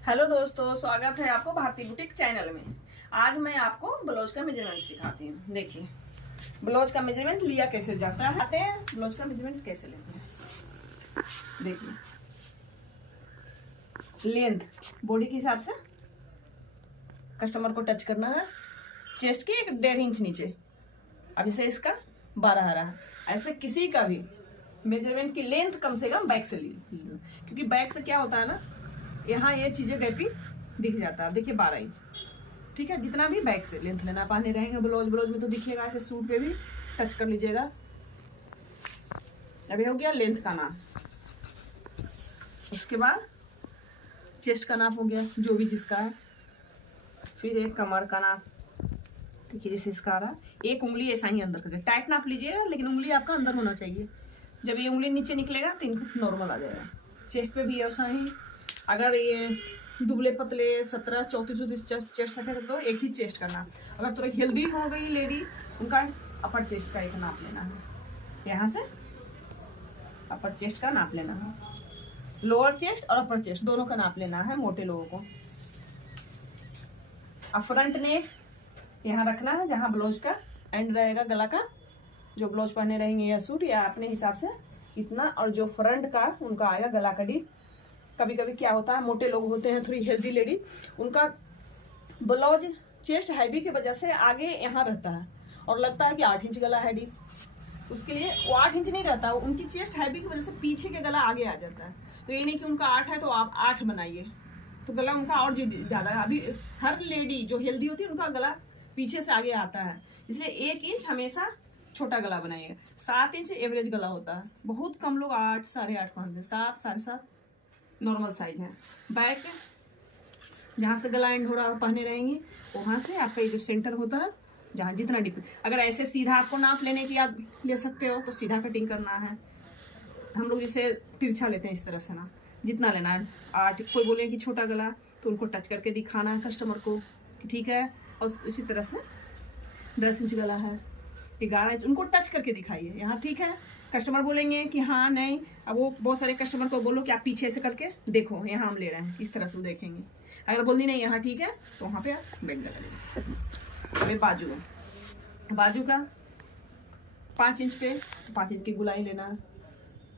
Hello दोस्तों, स्वागत है आपको भारती बुटीक चैनल में। आज मैं आपको ब्लाउज का मेजरमेंट सिखाती हूँ। देखिए ब्लाउज का मेजरमेंट लिया कैसे जाता है, आते हैं ब्लाउज का मेजरमेंट कैसे लेते हैं। देखिए लेंथ बॉडी के हिसाब से कस्टमर को टच करना है, चेस्ट के 1.5 इंच नीचे। अभी से इसका 12 आ रहा है। ऐसे किसी का भी मेजरमेंट की लेंथ कम से कम बैक से ली, क्योंकि बैक से क्या होता है ना, यहाँ ये चीजें गैपी दिख जाता है। देखिए 12 इंच, ठीक है। जितना भी बैक से लेंथ लेना पहने रहेंगे ब्लाउज में तो दिखेगा, ऐसे सूट पे भी टच कर लीजिएगा। अभी हो गया लेंथ का नाप, उसके बाद चेस्ट का नाप हो गया जो भी जिसका है। फिर एक कमर का नाप, देखिए जैसे इसका आ रहा, एक उंगली ऐसा ही अंदर करके टाइट नाप लीजिएगा, लेकिन उंगली आपका अंदर होना चाहिए। जब ये उंगली नीचे निकलेगा तो इनको नॉर्मल आ जाएगा। चेस्ट पे भी ऐसा ही, अगर ये दुबले पतले 17 34 चेस्ट रखे तो एक ही चेस्ट का नाप। अगर थोड़ा हेल्दी हो गई लेडी, उनका अपर चेस्ट का एक नाप लेना है। यहाँ से अपर चेस्ट का नाप लेना है, लोअर चेस्ट और अपर चेस्ट दोनों का नाप लेना है मोटे लोगों को। अब फ्रंट नेक यहाँ रखना है, जहाँ ब्लाउज का एंड रहेगा गला का। जो ब्लाउज पहने रहेंगे या सूट या अपने हिसाब से इतना, और जो फ्रंट का उनका आएगा गला का डीप। कभी कभी क्या होता है, मोटे लोग होते हैं, थोड़ी हेल्दी लेडी, उनका ब्लाउज चेस्ट हैवी की वजह से आगे यहाँ रहता है और लगता है कि 8 इंच गला है डीप। उसके लिए वो 8 इंच नहीं रहता, उनकी चेस्ट हैवी की वजह से पीछे के गला आगे आ जाता है। तो ये नहीं कि उनका 8 है तो आप 8 बनाइए, तो गला उनका और ज्यादा है। अभी हर लेडी जो हेल्दी होती है उनका गला पीछे से आगे आता है, इसलिए 1 इंच हमेशा छोटा गला बनाइएगा। 7 इंच एवरेज गला होता है। बहुत कम लोग 8 साढ़े 8 पहनते हैं, 7 साढ़े 7 नॉर्मल साइज है। बैक जहाँ से गला एंड हो रहा पहने रहेंगे, वहाँ से आपका ये जो सेंटर होता है, जहाँ जितना डिप, अगर ऐसे सीधा आपको नाप लेने की आप ले सकते हो तो सीधा कटिंग करना है। हम लोग जैसे तिरछा लेते हैं, इस तरह से ना जितना लेना है। 8 कोई बोले कि छोटा गला, तो उनको टच करके दिखाना है कस्टमर को कि ठीक है। और इसी तरह से 10 इंच गला है, 11 इंच, उनको टच करके दिखाइए यहाँ, ठीक है। कस्टमर बोलेंगे कि हाँ नहीं, अब वो बहुत सारे कस्टमर को बोलो कि आप पीछे से करके देखो, यहाँ हम ले रहे हैं, इस तरह से वो देखेंगे। अगर बोल दी नहीं यहाँ ठीक है, तो वहाँ पे आप बेंड लगा लीजिए। अभी बाजू का 5 इंच पे 5 इंच की गुलाई लेना है।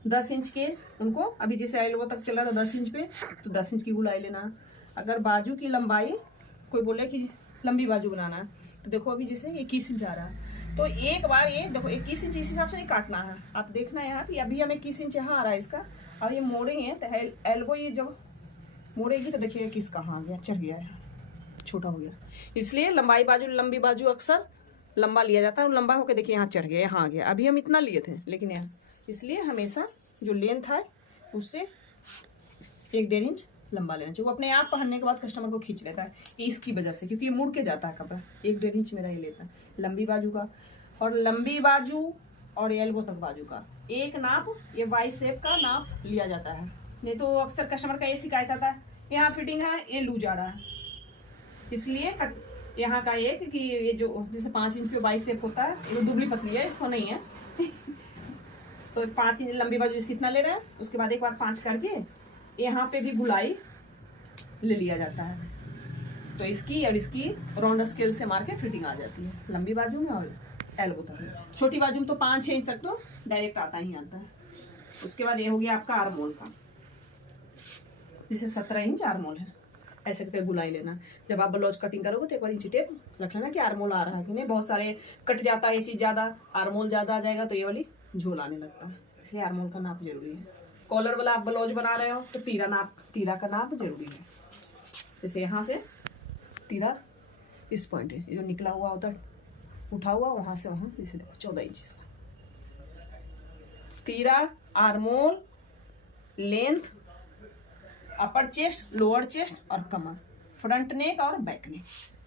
10 इंच के उनको, अभी जैसे एल्बो तक चला था 10 इंच पे, तो 10 इंच की गुलाई लेना। अगर बाजू की लंबाई, कोई बोले कि लंबी बाजू बनाना है, तो देखो अभी जैसे 21 इंच आ रहा है, तो एक बार ये देखो 21 इंच इस हिसाब से नहीं काटना है। आप देखना है यहाँ पे, अभी हमें 21 इंच यहाँ आ रहा है इसका। अब ये मोड़ेंगे तो एल्बो ये जब मोड़ेगी तो देखिए किस कहाँ आ गया, चढ़ गया है, छोटा हो गया। इसलिए लंबी बाजू अक्सर लंबा लिया जाता है, और लंबा होकर देखिए यहाँ चढ़ गया, यहाँ आ गया। अभी हम इतना लिए थे, लेकिन यहाँ इसलिए हमेशा जो लेंथ है उससे 1.5 इंच लंबा लेना चाहिए। वो अपने आप पहनने के बाद कस्टमर को खींच लेता है, इसकी वजह से, क्योंकि ये मुड़ के जाता है कपड़ा। 1.5 इंच मेरा ये लेता है लंबी बाजू का। और लंबी बाजू और एल्बो तक बाजू का एक नाप, ये वाई शेप का नाप लिया जाता है। नहीं तो अक्सर कस्टमर का ये शिकायत आता है, यहाँ फिटिंग है, ये लूज आ रहा है। इसलिए यहाँ का ये कि ये जो जैसे 5 इंच पे वाई शेप होता है, ये दुबली पतली है, इसको नहीं है तो 5 इंच लंबी बाजू इस इतना ले रहे हैं। उसके बाद एक बार 5 करके यहाँ पे भी गुलाई ले लिया जाता है, तो इसकी और इसकी राउंड स्केल से मार के फिटिंग आ जाती है लंबी बाजू में और एल्बो तक। छोटी बाजू में तो 5-6 इंच तक तो डायरेक्ट आता ही आता है। उसके बाद ये हो गया आपका आर्म होल का, जैसे 17 इंच आर्म होल है, ऐसे पे गुलाई लेना। जब आप ब्लाउज कटिंग करोगे तो एक बार इंची टेप रख लेना कि आर्म होल आ रहा है कि नहीं। बहुत सारे कट जाता है ये चीज ज्यादा, आर्म होल ज्यादा आ जाएगा तो ये वाली झोल आने लगता है, इसलिए आर्म होल का नाप जरूरी है। कॉलर वाला आप ब्लाउज बना रहे हो तो तीरा का नाप जरूरी है। जैसे यहाँ से तीरा इस पॉइंट है, ये जो निकला हुआ होता है उठा हुआ, वहां से वहां, जैसे देखो 14 इंच इसका तीरा, आर्मोल, लेंथ, अपर चेस्ट, लोअर चेस्ट और कमर, फ्रंट नेक और बैक नेक,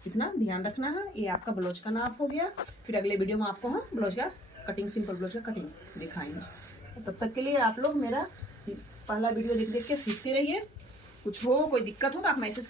इतना ध्यान रखना है। ये आपका ब्लाउज का नाप हो गया। फिर अगले वीडियो में आपको हम ब्लाउज का कटिंग, सिंपल ब्लाउज का कटिंग दिखाएंगे। तब तक के लिए आप लोग मेरा पहला वीडियो देख के सीखते रहिए। कुछ हो, कोई दिक्कत हो तो आप मैसेज